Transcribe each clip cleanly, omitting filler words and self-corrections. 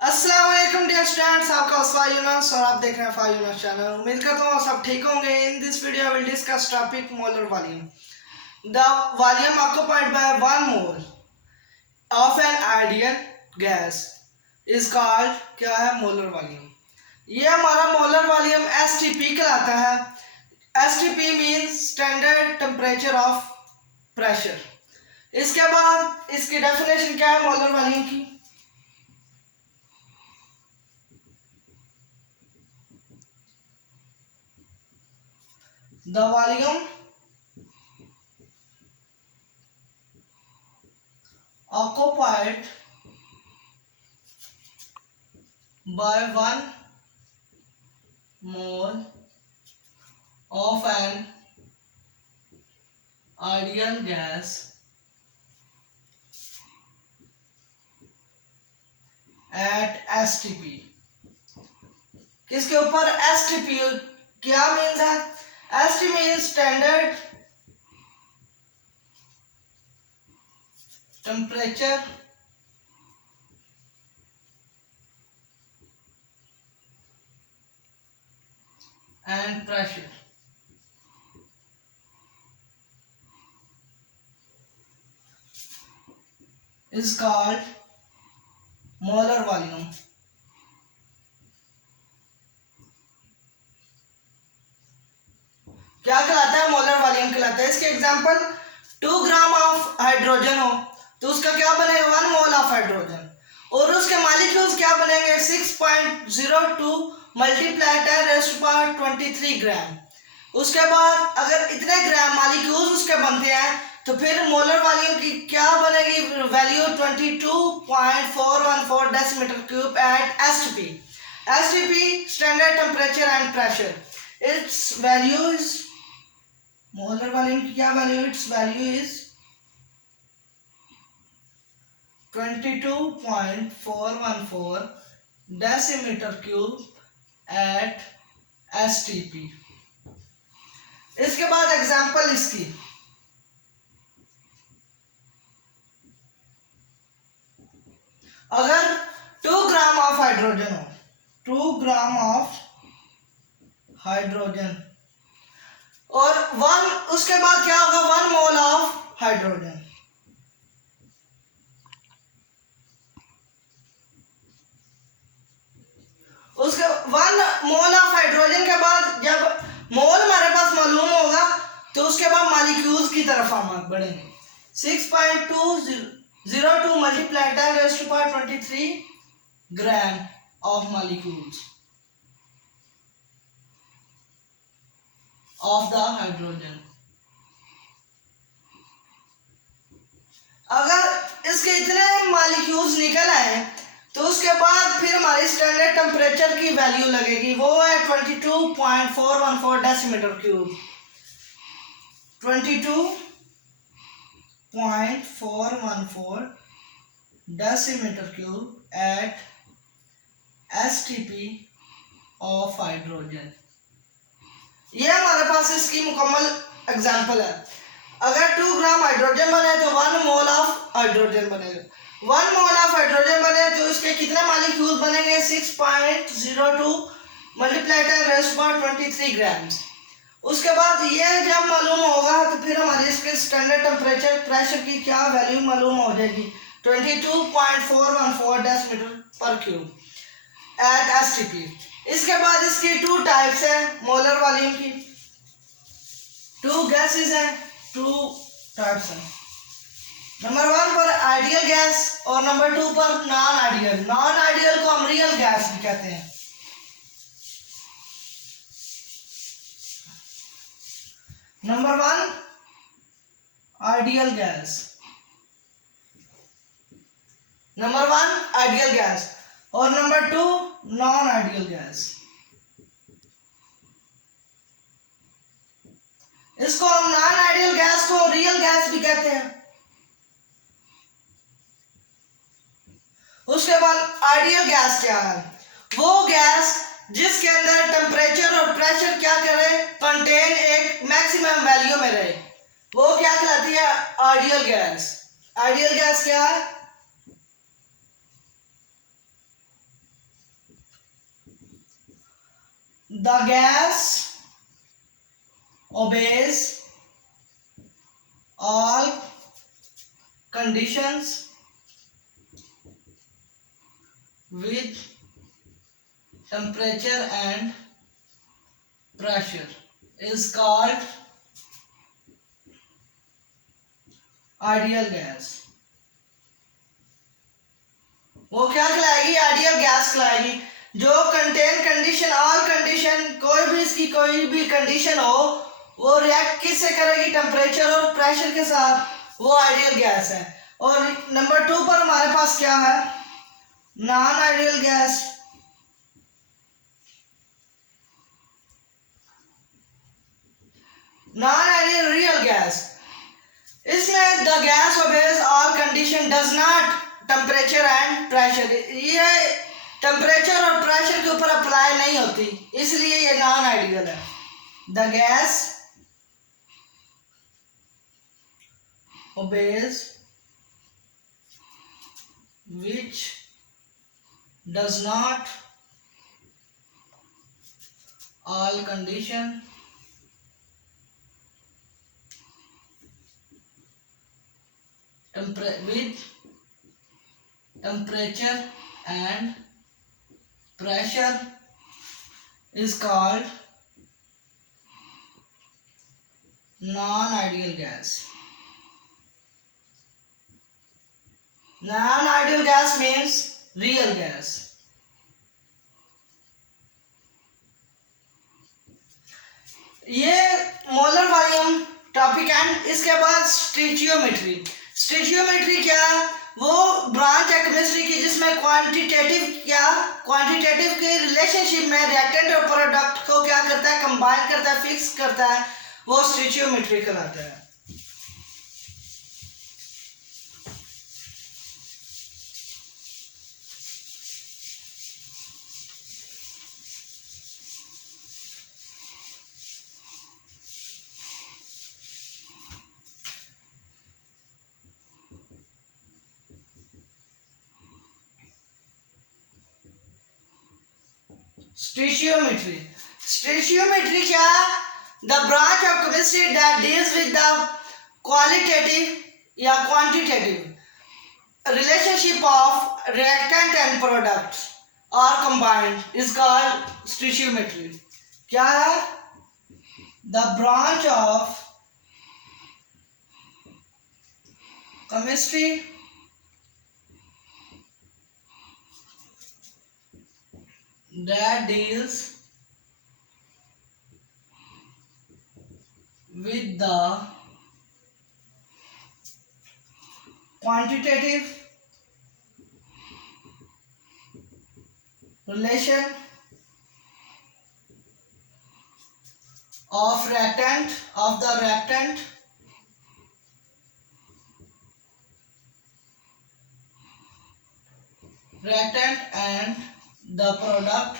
अस्सलाम वालेकुम dear students, आपका FahadYounas और आप देख रहे हैं FahadYounas चैनल। उम्मीद करता हूँ सब ठीक होंगे। In this video I will discuss topic molar volume. The volume occupied by 1 mole of an ideal gas is called, क्या है, मोलर वॉल्यूम। ये हमारा मोलर वॉल्यूम STP कहलाता है। STP means standard temperature of pressure. इसके बाद इसकी definition क्या है मोलर वॉल्यूम की। The volume occupied by 1 mole of an ideal gas at STP। किसके ऊपर? STP। क्या मीन्स है? STP means standard temperature and pressure. is called molar volume। क्या कहलाता है? मोलर वॉल्यूम कहलाता है। इसके एग्जांपल 2 ग्राम ऑफ हाइड्रोजन हो तो उसका क्या बनेगा? 1 मोल ऑफ हाइड्रोजन। और उसके मॉलिक्यूल्स क्या बनेंगे? 6.02 मल्टीप्लाई 10⁻23 ग्राम। उसके बाद अगर इतने ग्राम मॉलिक्यूल्स उसके बनते हैं तो फिर मोलर वॉल्यूम की क्या बनेगी value? 22.414 decimetre cube at STP। STP standard temperature and pressure. It's value is, molar volume की क्या value? It's value is 22.414 decimetre cube at STP। इसके बाद एग्जांपल इसकी, अगर 2 ग्राम ऑफ हाइड्रोजन हो, 2 ग्राम ऑफ हाइड्रोजन और 1, उसके बाद क्या होगा? 1 मोल ऑफ हाइड्रोजन। उसके 1 मोल ऑफ हाइड्रोजन के बाद जब मोल हमारे पास मालूम होगा तो उसके बाद मॉलिक्यूल्स की तरफ हम बढ़ेंगे। 6.202 multiply 10⁻23 gram of molecules of the hydrogen. अगर इसके इतने मॉलिक्यूल्स निकल आए तो उसके बाद फिर हमारी स्टैंडर्ड टेम्परेचर की वैल्यू लगेगी, वो है 22.414 decimetre cube. 22.414 decimetre cube at STP of hydrogen. ये हमारे पास इसकी मुकम्मल एग्जांपल है। अगर 2 ग्राम हाइड्रोजन बने तो 1 मोल ऑफ हाइड्रोजन बनेगा। 1 मोल ऑफ हाइड्रोजन बने तो इसके कितने मॉलिक्यूल बनेंगे? 6.02 मल्टीप्लाई 10⁻23 ग्राम्स। उसके बाद ये जब मालूम होगा तो फिर हमारी इसके स्टैंडर्ड टेम्परेचर प्रेशर की क्या वैल्यू मालूम हो जाएगी? 22.414 डेसीमीटर पर क्यूब एट STP। इसके बाद इसकी 2 टाइप्स है मोलर वॉल्यूम की। 2 गैसेस हैं, 2 टाइप्स हैं। नंबर 1 पर आइडियल गैस और नंबर 2 पर नॉन आइडियल। नॉन आइडियल को हम रियल गैस भी कहते हैं। Number 1 ideal gas, number 1 ideal gas और नंबर 2 नॉन आइडियल गैस। इसको हम नॉन आइडियल गैस को रियल गैस भी कहते हैं। उसके बाद आइडियल गैस क्या है? वो गैस जिसके अंदर टेम्परेचर और प्रेशर क्या करे? कंटेन एक मैक्सिमम वैल्यू में रहे, वो क्या कहलाती है? Ideal gas. आइडियल गैस क्या है? the gas obeys all conditions with temperature and pressure is called ideal gas. वो क्या कहलाएगी? आइडियल गैस कहलाएगी, जो कंटेन कंडीशन ऑल कंडीशन, कोई भी इसकी कोई भी कंडीशन हो वो रिएक्ट किससे करेगी? टेम्परेचर और प्रेशर के साथ, वो आइडियल गैस है। और नंबर 2 पर हमारे पास क्या है? Non ideal gas. Non ideal real gas, इसमें the gas obeys all condition does not temperature and pressure, ये टेम्परेचर और प्रेशर के ऊपर अप्लाई नहीं होती, इसलिए ये नॉन आइडियल है। The gas obeys which does not all condition with temperature and pressure is called non-ideal gas. Non-ideal gas means real gas. ये मोलर वॉल्यूम टॉपिक एंड इसके बाद स्टोइचियोमेट्री। स्टोइचियोमेट्री क्या है? वो ब्रांच है केमिस्ट्री की जिसमें क्वांटिटेटिव के रिलेशनशिप में रिएक्टेंट और प्रोडक्ट को क्या करता है? कंबाइन करता है, फिक्स करता है, वो स्टोइचियोमेट्री कहलाता है। Stoichiometry. Stoichiometry क्या है? The branch of chemistry that deals with the qualitative या quantitative relationship of reactant and products are combined is called stoichiometry. क्या है? The branch of chemistry that deals with the quantitative relation of the reactant and the product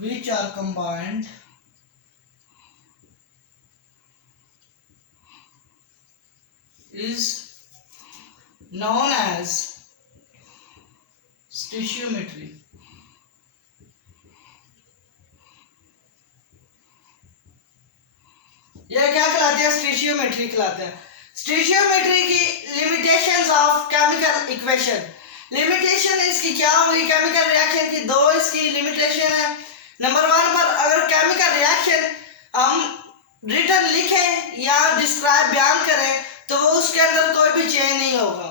which are combined is known as stoichiometry. यह क्या कहलाते हैं? Stoichiometry कहलाते हैं। Stoichiometry की limitations of chemical equation. Limitation इसकी क्या होगी? केमिकल रिएक्शन की दो इसकी लिमिटेशन है। नंबर 1 पर अगर केमिकल रिएक्शन हम रिटन लिखें या डिस्क्राइब बयान करें तो वो उसके अंदर कोई भी चेंज नहीं होगा।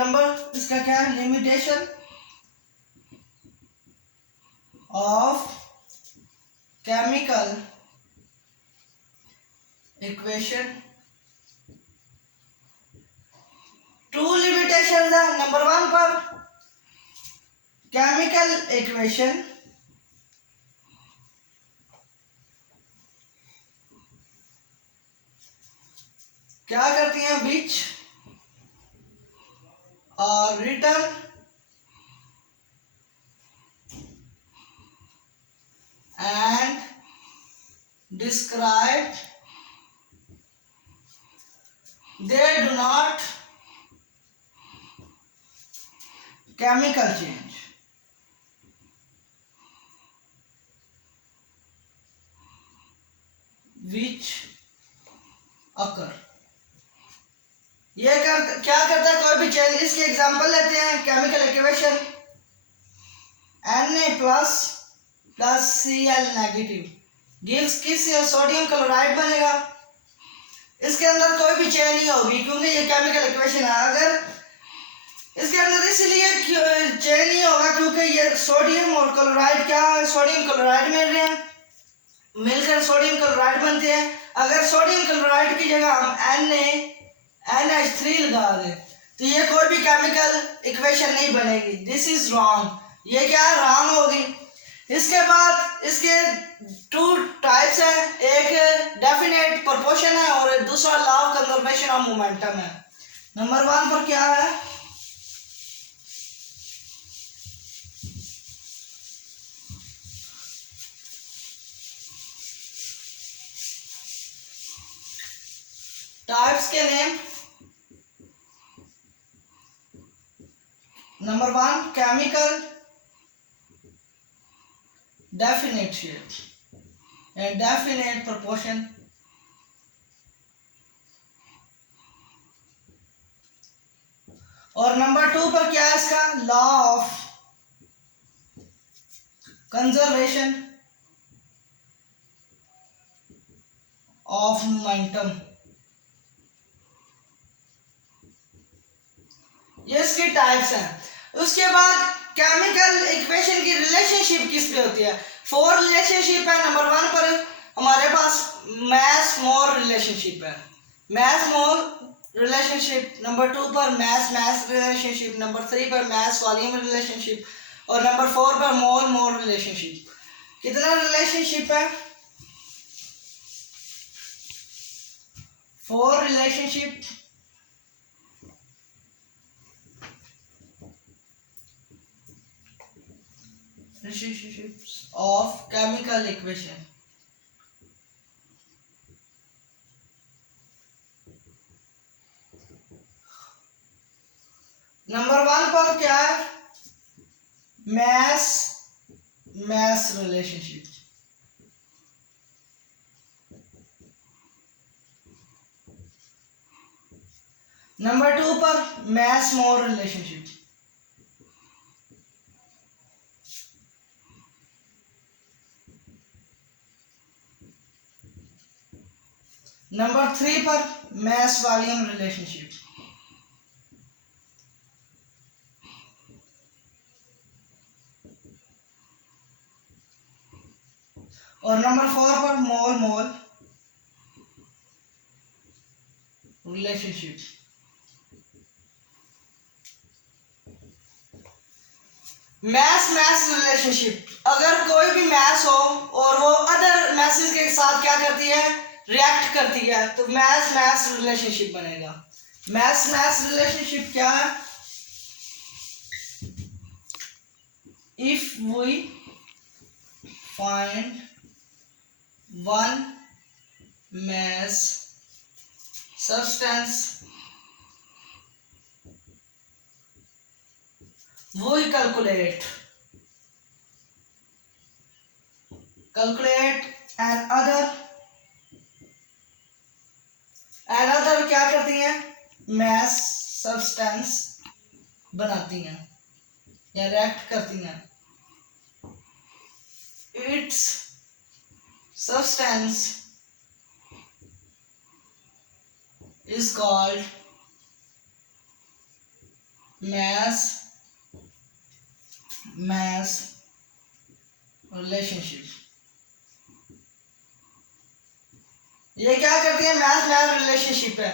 नंबर इसका क्या है? Limitation of chemical equation. 2 limitation है। नंबर 1 पर केमिकल इक्वेशन क्या करती हैं? Which are written and describe, they do not chemical change which occur। क्या करता है, कोई भी चेंज। इसके एग्जांपल लेते हैं, chemical equation Na plus plus Cl negative gives किस, सोडियम क्लोराइड बनेगा। इसके अंदर कोई भी चेंज नहीं होगी क्योंकि ये केमिकल इक्वेशन है। अगर इसके अंदर इसलिए चेंज नहीं होगा क्योंकि ये सोडियम और क्लोराइड क्या है, सोडियम क्लोराइड मिल रहे हैं, मिलकर सोडियम क्लोराइड बनते हैं। अगर सोडियम क्लोराइड की जगह हम NH3 लगा दें तो ये कोई भी केमिकल इक्वेशन नहीं बनेगी। दिस इज रॉन्ग, ये क्या है, रॉन्ग होगी। इसके बाद इसके टू टाइप्स है, एक डेफिनेट प्रोपोर्शन है और दूसरा law of conservation of momentum है। नंबर 1 पर क्या है, टाइप्स के name. Number 1 chemical definite shape and definite proportion. और नंबर 2 पर क्या है इसका, law of conservation of momentum. ये इसकी टाइप्स हैं। उसके बाद केमिकल इक्वेशन की रिलेशनशिप किस पे होती है, 4 रिलेशनशिप है। नंबर 1 पर हमारे पास मास मोल रिलेशनशिप है, मास मोल रिलेशनशिप। नंबर 2 पर मास मास रिलेशनशिप। नंबर 3 पर मास वॉल्यूम रिलेशनशिप और नंबर 4 पर मोल मोल रिलेशनशिप। कितना रिलेशनशिप है, 4 relationship. Relationships of chemical equation। Number 1 पर क्या है, mass mass relationship। नंबर 2 पर mass mole relationship। नंबर 3 पर mass volume relationship। और नंबर 4 पर मोल mole relationship. Mess mass relationship, अगर कोई भी मैस हो और वो अदर मैसेज के साथ क्या करती है, रिएक्ट करती है, तो मैस मैस रिलेशनशिप बनेगा। मैस मैस रिलेशनशिप क्या है, if we find one mass substance we calculate another क्या करती हैं, mass substance बनाती हैं या रिएक्ट करती हैं। its substance is called mass mass relationship। ये क्या करती है, mass mass relationship है।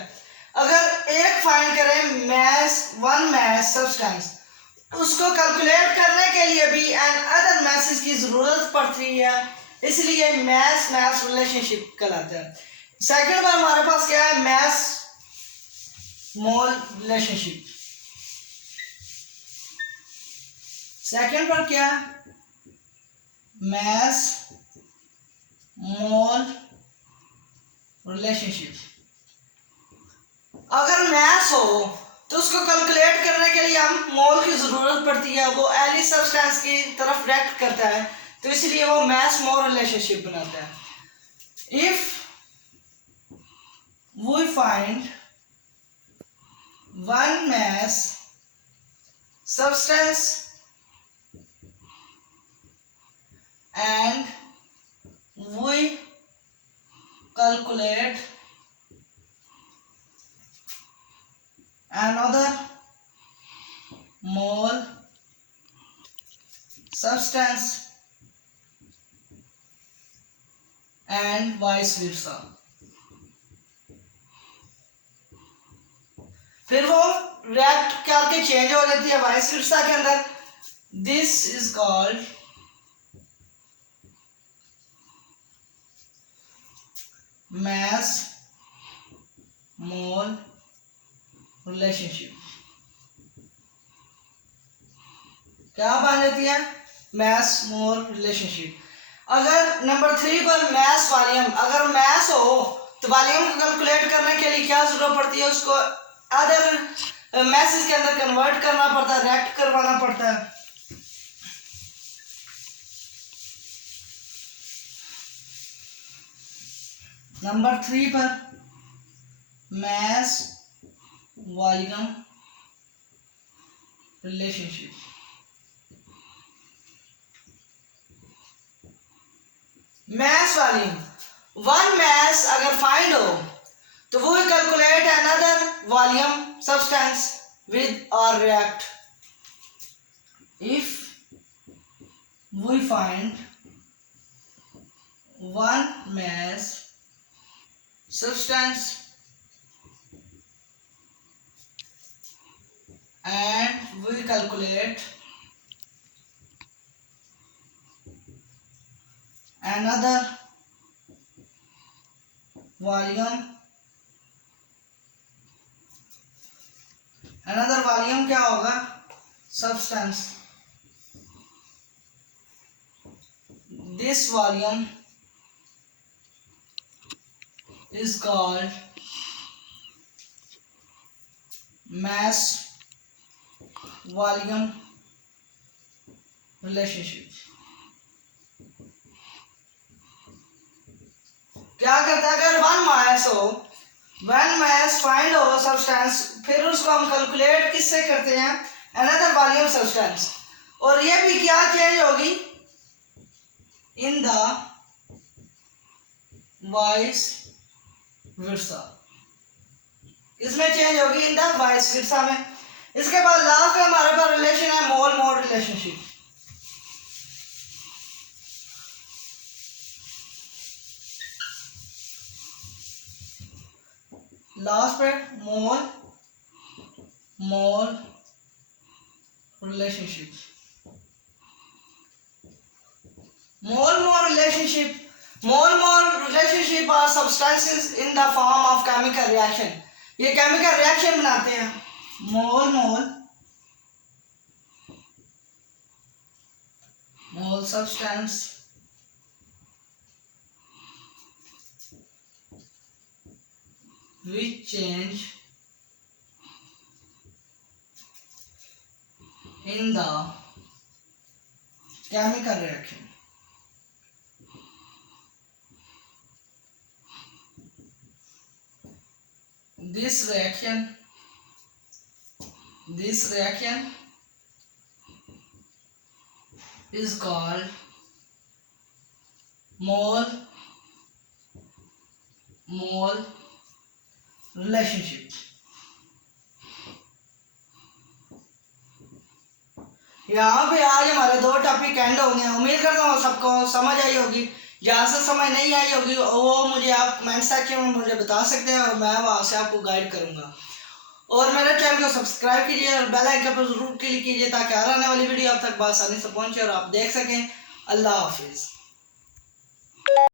अगर एक फाइंड करें mass, one mass substance, उसको कैलकुलेट करने के लिए भी एन अदर मैसेज की जरूरत पड़ती है, इसलिए मैस मैस रिलेशनशिप कहलाता है। सेकंड में हमारे पास क्या है, मैस मोल रिलेशनशिप। सेकंड पर क्या है, मैस मोल रिलेशनशिप। अगर मैस हो तो उसको कैलकुलेट करने के लिए हम मोल की ज़रूरत पड़ती है, वो एली सब्सटेंस की तरफ रिएक्ट करता है, तो इसलिए वो मास मोल रिलेशनशिप बनाता है। If we find one mass substance and we calculate another mole substance and vice versa, फिर वो रिएक्ट करके चेंज हो जाती है वाइस वर्सा के अंदर। This is called mass mole relationship. क्या बन जाती है? मास मोल रिलेशनशिप। अगर नंबर 3 पर मास वॉल्यूम, अगर मास हो तो वॉल्यूम को कैलकुलेट करने के लिए क्या जरूरत पड़ती है? उसको अदर मैसेज के अंदर कन्वर्ट करना पड़ता है, रिएक्ट करवाना पड़ता है। नंबर 3 पर mass volume relationship. Mass volume, one mass अगर फाइंड हो तो वो calculate another volume substance with और react. If we find one mass substance and we calculate another volume क्या होगा? substance. This volume is called mass volume relationship. क्या करता है? अगर वन मास हो, वन मास फाइंड हो सब्सटेंस, फिर उसको हम कैलकुलेट किससे करते हैं? Another volume substance. और ये भी क्या चेंज होगी? In the vice versa. इसमें चेंज होगी इन द वाइस वर्सा में। इसके बाद लास्ट में हमारे पास रिलेशन है मोल मोल रिलेशनशिप। लास्ट पे mole mole relationship. Mole mole relationship, mole mole relationship are substances in the form of chemical reaction. ये केमिकल रिएक्शन बनाते हैं। Mole mole mole substance which change in the chemical reaction. This reaction is called mole mole relationship. यहाँ पे आज हमारे 2 topic and होंगे। उम्मीद करता हूँ सबको समझ आई होगी। जहाँ से समझ नहीं आई होगी वो मुझे आप कमेंट सेक्शन में मुझे बता सकते हैं और मैं वहाँ से आपको गाइड करूँगा। और मेरे चैनल को सब्सक्राइब कीजिए और बेल आइकन पर जरूर क्लिक कीजिए ताकि हर आने वाली वीडियो आप तक आसानी से पहुँचे और आप देख सकें। अल्लाह हाफिज़।